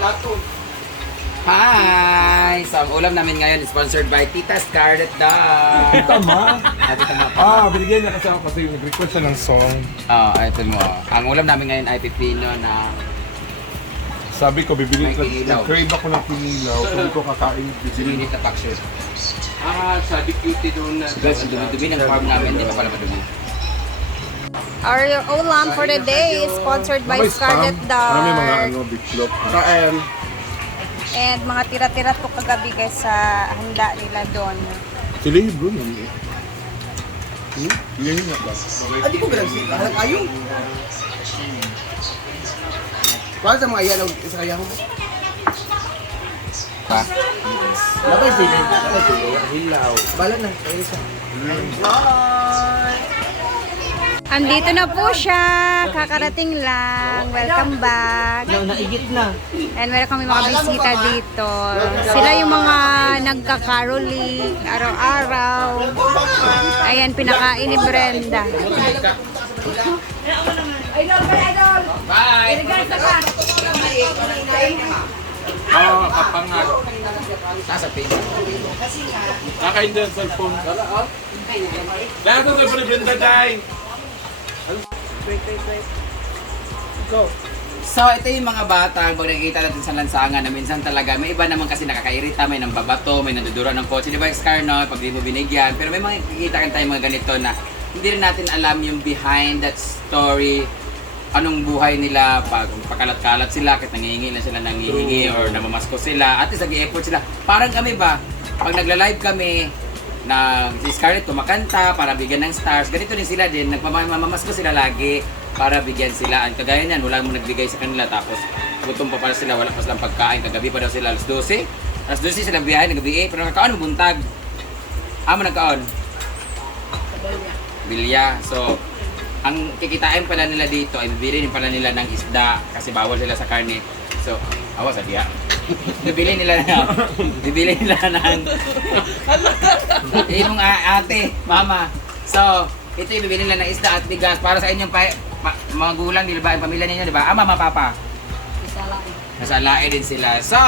Hi! So, ang ulam namin ngayon is sponsored by Tita Scarlett Dog. Tama. Tita Ma. Binigyan niya kasi ako kasi yung nag-request siya ng song. Ito mo. Ang ulam namin ngayon ay pipino na Sabi ko, bibili May kinilaw. crave ako ng kinilaw. Sabi ko kakain. sinunit na paksyo. Sabi cutie doon na. Guys, ang dumi-dumi ng farm namin, di pa pala madumi. Our ulam for the day is sponsored by Scarlett Marami mga Dark. bitlog. And mga tira-tira to kagabi guys sa handa nila doon. Sila yung bro. Yan yun nga ba? Hindi ko bilang sila. Ayaw. Para sa mga iyan sa kaya ko. Pa? Labay sila. Labay sila. Hilaw. Bala na. Kaya siya. Andito na po siya. Kakarating lang. Welcome back. Naigit na. And meron kami mga bisita dito. Sila yung mga nagkakaroling araw-araw. Ayan, pinakain ni Brenda. Bye! Kapangat. Nasa page. Nakain dyan sa cellphone. Lahat ng cellphone ni Brenda Day. So, ito yung mga bata, pag nakikita natin sa lansangan na minsan talaga, may iba naman kasi nakakairita, may nambabato, may nandudura ng kotse, di ba, Scar, no? Pag di mo binigyan. Pero may mga kikita kan tayo mga ganito na hindi rin natin alam yung behind that story, anong buhay nila, pag pakalat-kalat sila, kahit nangihingi lang sila nangihingi or namamasko sila, at least nag-i-effort sila. Parang kami ba, pag nagla-live kami, na si Scarlett kumakanta para bigyan ng stars, ganito din sila din, nagmamamasko sila lagi para bigyan sila. Ang kagaya niyan, wala mo nagbigay sa kanila tapos gutom pa pala sila, wala pa silang pagkain. Kagabi pa daw sila alas 12. Alas 12 sila biyahe, nagabi pero nagkaon buntag. Amo nagkaon. Bilya. So, ang kikitain pala nila dito ay bibili din pala nila ng isda kasi bawal sila sa karne. So, awas sa diya. Bibili nila ng yung ate, mama. So, ito yung bibili nila ng isda at bigas para sa inyong mga gulang, di ba? Ang pamilya ninyo, di ba? Mama, papa. Nasa lae din sila. So,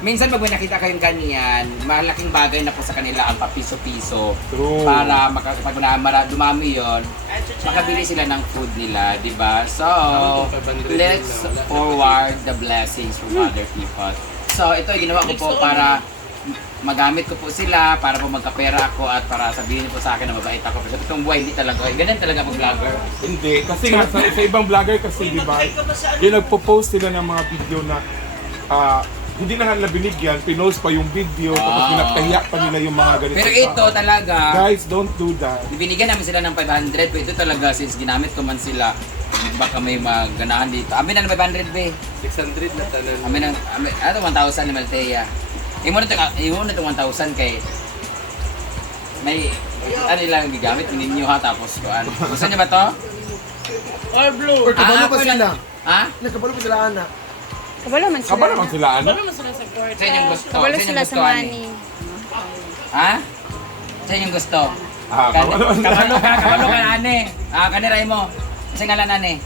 minsan pag may nakita kayong ganyan, malaking bagay na po sa kanila ang papiso-piso. True. Para pag dumami yon, makabili sila ng food nila, di ba? So, let's forward the blessings from other people. So, ito yung ginawa ko po para magamit ko po sila, para po magkapera ako at para sabihin niyo po sa akin na mabait ako. Pero sa totoong buhay, hindi talaga. Ganyan talaga po vlogger. Hindi. Kasi nga, sa ibang vlogger kasi, di ba, yung nagpo-post sila ng mga video na hindi na nila binigyan, pinost pa yung video, tapos pinagkahiya pa nila yung mga ganito. Pero ito talaga, Guys, don't do that. binigyan namin sila ng 500. Pero ito talaga, since ginamit ko man sila, baka may maganahan dito. Amin na ng 500 be. 600 na tanan. Amin ang, 1,000 ni Maltea. Imo na itong 1,000 kay may ano lang gigamit ninyo ha, tapos ano. Gusto niyo ba to? All blue. Or kabalo pa ako sila. lang. Ha? Nagkabalo pa sila anak. Kabalo man sila. Kabalo man sila, ano? Sa inyong gusto. Kabalo Sa inyong sila sa gusto, ani? money. Ha? Sa inyong gusto. Kabalo man sila. Kabalo ka ane. Kaniray mo. Kasi ngalan ane.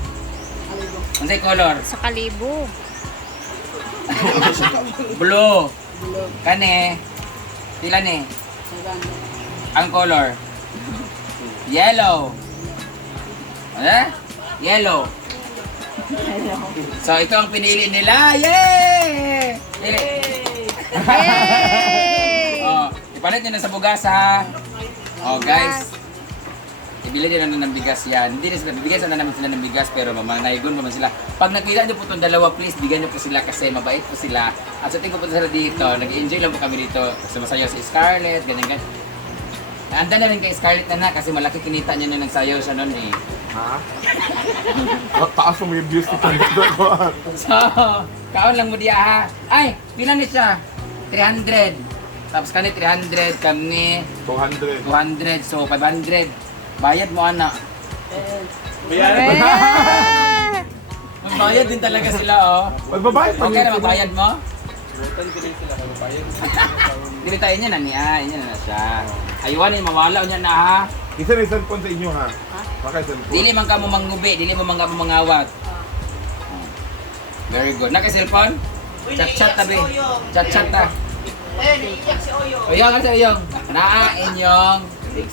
Unsay color? Sa kalibo. Blue. Kane. Pila ni? Ang color. Yellow. Eh? Yellow. So ito ang pinili nila. Yay! Yay! Oh, ipalit nyo na sa bugas ha. Oh guys. Ibili nila na ng bigas yan. Hindi na sila, bibigyan sana namin sila ng bigas pero mamanaygon naman sila. Pag nakita nyo po itong dalawa, please, bigyan nyo po sila kasi mabait po sila. At sa tingin ko po sila dito, nag-enjoy lang po kami dito. Sumasayaw si Scarlett, ganyan. Naanda na rin kay Scarlett na kasi malaki kinita niya nung nagsayaw siya noon eh. Ha? Taas mo yung views nito. So, kaon lang mo diya ha. Ay, bilang ni siya? 300. Tapos kani 300, kami 200. 200, so 500. Bayad mo anak. Eh! Magbayad din talaga sila oh. Magbabayad pa Okay na rin. magbayad mo? Dilitain niya na niya, yun na siya. Ayuan eh, mawala niya na ha. Isa na yung cellphone sa inyo ha. Baka cellphone. Dili man ka mo mangubi, dili mo man ka mo mangawat. Very good. Naka-cellphone? Chat-chat tabi. Chat-chat ta. Oyong, ano sa Oyong? Naa inyong.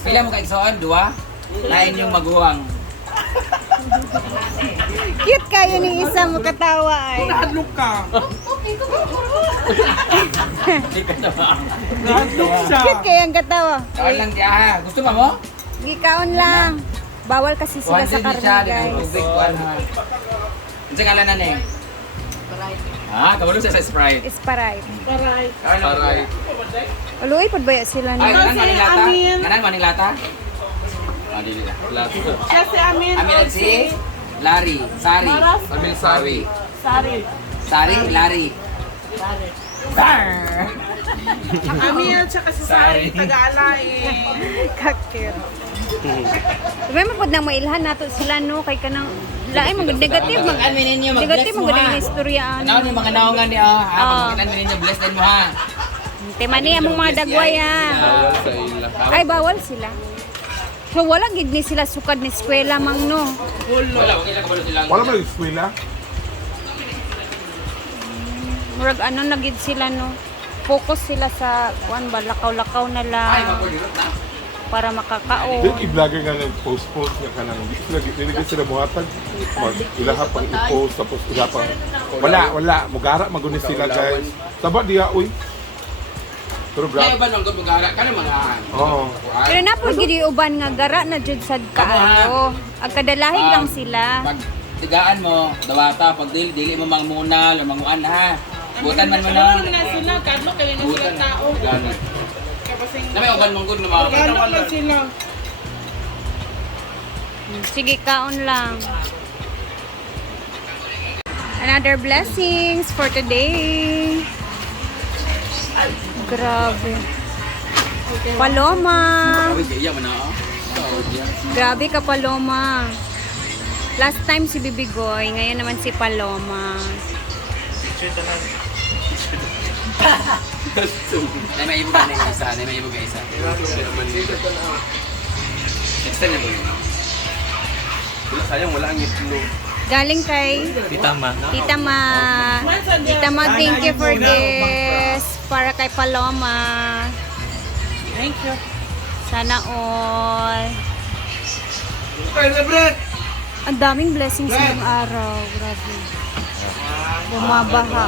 Pila mo ka igsoon? Dua? Na inyong maguwang. Cute kayo ni isa mo katawa ay. Nahadlok ka. Hindi ka naman. Nahadlok siya. Cute kayo ang katawa. Kaon lang di aha. Gusto ba mo? Gikaon lang. Bawal kasi sila sa 100 karne siya. Di guys. ka tubig. Kuhan ha. Ano sa ngalan na ni? Ah, kabalo siya sa Sprite. Isparite. Aray. Uloy, padbaya sila Ay, na. kanan maning lata? Kanan maning lata? Ah, dili na. Lata. Siya si Amin. Amin at si Larry. Sari. Amin Sari. Sari, Larry. Sar. Amin at siya kasi Sari, taga-alay. Kakir. May mapod nang mailhan nato sila no kay kanang lain mag negative mag Mag-admin ninyo, mag-bless negative mo mag ha. na istoryaan. Ano yung mga naungan niya, ha? Ah. Pag-admin ninyo, bless din mo ha. Tema ni among mga dagway ha. Ay bawal sila. So wala gid ni sila sukad ni eskwela mang no. Wala, okay lang kabalo silang. Wala ba yung eskwela? Murag ano na gid sila no. Focus sila sa kuan ba lakaw-lakaw na Ay, lang mapulirot na. para makakaon. Yung i-vlogger nga nag-post-post nga ka nang hindi sila buhatag. Ilaha pang i-post tapos ilaha pang wala. Mugara magunin sila guys. Taba diya uy. Pero Kaya grabe. ba nung gumagara? Kano mga... Oo. Pero na po gid uban nga gara na jud sad kaayo. Ang kadalahig lang sila. Pag tigaan mo, dawata, pag dili mo mangmuna, lumanguan ha. Butan man mo na. Ano na sila, kadlo kayo na sila tao. Gano'n. Na may uban mong good na mga Kadlo na sila. Sige, kaon lang. Another blessings for today. Grabe. Paloma. Kawig, iya man na. Grabe ka, Paloma. Last time si Bibigoy, ngayon naman si Paloma. Na may ibo ka na isa, na may ibo ka isa. Next time na ba yun? Sayang wala ang itlog. Galing kay Tita Ma. Tita Ma, thank you for this. Para kay Paloma. Thank you. Sana all. Kaya Brett! Ang daming blessings ngayong araw. Grabe. Bumabaha.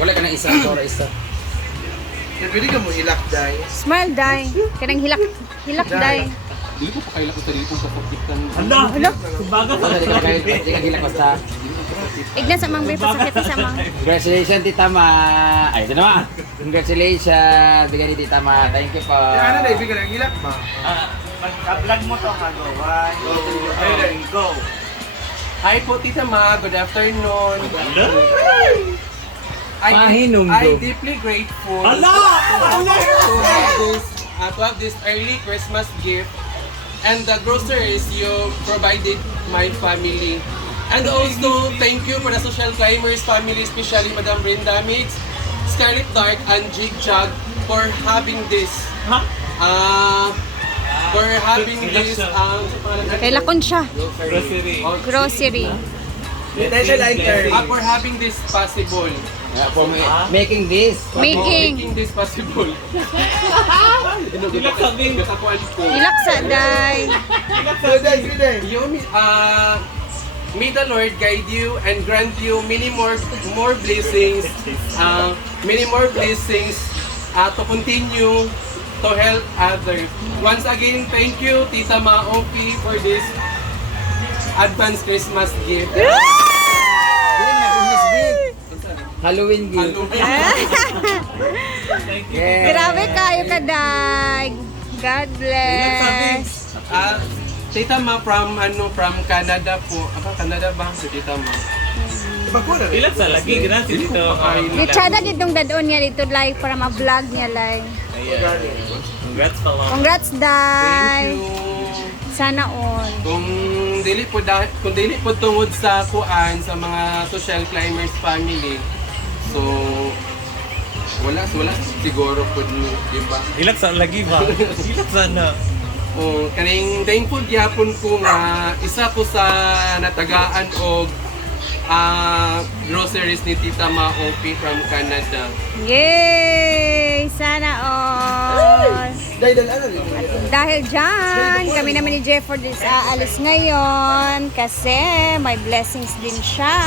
Wala ka na isa, Dora isa. Pwede ka mo hilak dahil. Smile, Day. Kanang hilak. Hilak, Day. Dili ko pa kaila ko sa dili ko sa pagkitan. Hello? Dili ka kahit di ka gila basta. Igna sa mang bay, pasakit sa mang. Congratulations, Tita Ma. Ay, ito naman. Congratulations. Bigyan ni Tita Ma. Thank you po. Ano na ibigay ng hilak ba? Pag-vlog mo to, Hago. 1, 2, 3, go. Hi po Tita Ma, good afternoon. Mahinong I do. deeply grateful Hala! to have this early Christmas gift and the groceries you provided my family. And also, thank you for the Social Climbers family, especially Madam Brenda Mix, Scarlet Dark, and Jig Jug for having this. For having this, Kailakon siya. Grocery. Grocery. for having this possible. For making this. Making. This possible. Hilak sabihin. Hilak sa, Day. May the Lord guide you and grant you many more blessings, to continue to help others. Once again, thank you, Tita Ma Opi, for this advance Christmas gift. Halloween gift. Yeah. Grabe kayo ka, Day. God bless. Tita Ma from Canada po. Canada ba si Tita Ma? Hilak sa lagi. Grabe dito. Litsada ditong dadon niya dito live para ma-vlog niya live. Congrats pa lang. Congrats, Day. Thank you. Sana all. Kung dili po tungod sa kuan sa mga social climbers family. So wala siguro po, di ba? Hilak sa lagi ba? Hilak sana. Kaning thankful gyapon ko nga isa ko sa natagaan og groceries ni Tita Maopi from Canada. Yay! Sana all! At dahil dyan, kami naman ni Jefford is aalis ngayon kasi may blessings din siya.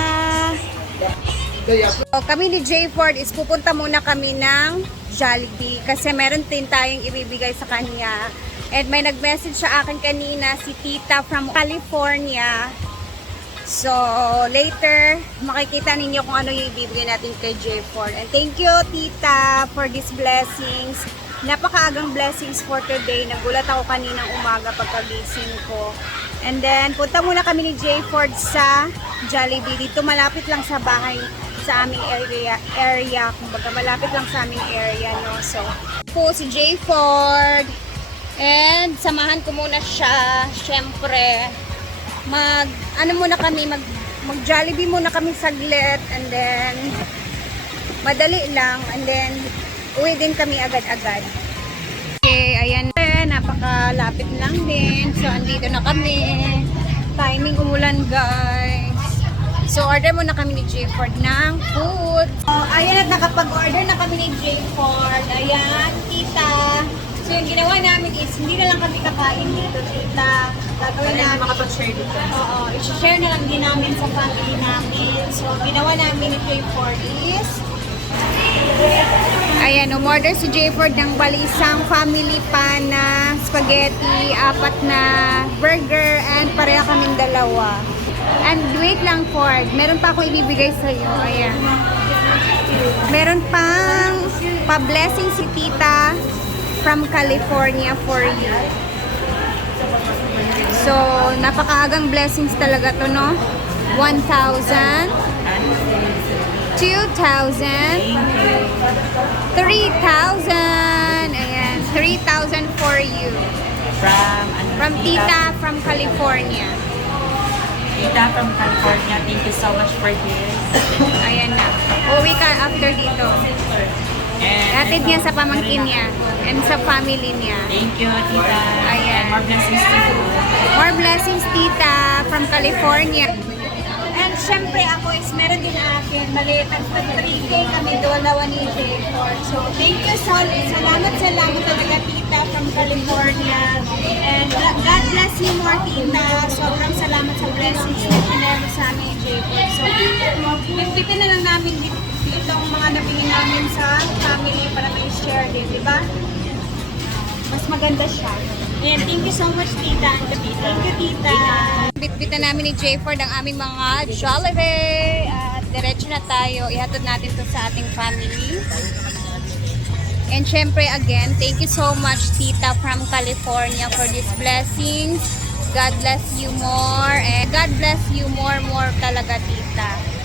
So, kami ni Jefford is pupunta muna kami ng Jollibee kasi meron din tayong ibibigay sa kanya. And may nag-message sa akin kanina si Tita from California. So, later, makikita ninyo kung ano yung ibibigay natin kay Jefford. And thank you, Tita, for these blessings. Napakaagang blessings for today. Nagulat ako kaninang umaga pagkagising ko. And then, punta muna kami ni Jefford sa Jollibee. Dito malapit lang sa bahay, sa aming area. Kumbaga, malapit lang sa aming area, no? So, po si Jefford. And, samahan ko muna siya. Siyempre, mag Jollibee muna kami saglit, and then madali lang, and then uwi din kami agad-agad. Okay, ayan, napakalapit lang din. So andito na kami. Timing umulan, guys. So order muna kami ni Jefford ng food. So ayan, at nakapag-order na kami ni Jefford. Ayan, Tita. So yung ginawa namin is, hindi na lang kami kakain dito, Tita. Gagawin namin. Makapag-share dito. Oo, i-share na lang din namin sa family namin. So, ginawa namin ni Jayford is, ayan, umorder si Jayford ng balisang family pan na spaghetti, 4 na burger, and pareha kaming 2. And wait lang, Ford. Meron pa akong ibibigay sa'yo. Ayan. Meron pang pa-blessing si Tita from California for you. So, napakaagang blessings talaga to, no? 1,000, 2,000, 3,000. Ayan, 3,000 for you. From Tita from California. Tita from California, thank you so much for this. Ayan na. Uwi ka after dito. Atid niya sa pamangkin niya and sa family niya. Thank you, Tita. Ayan. More blessings to you. More blessings, Tita, from California. And syempre ako is meron din akin. Maliit at 3K kami dalawa ni Jayford. So thank you, salamat talaga, Tita, from California. And God bless you more, Tita. Sobrang salamat sa blessings na pinero sa amin ni Jayford. So bigyan na lang namin dito ang mga nabili namin sa family para may share din, di ba? Mas maganda siya. And thank you so much, Tita. Thank you, Tita. Bitbitan namin ni Jayford ang aming mga Jollibee. At diretso na tayo. Ihatod natin to sa ating family. And syempre, again, thank you so much, Tita from California, for these blessings. God bless you more. And God bless you more talaga, Tita.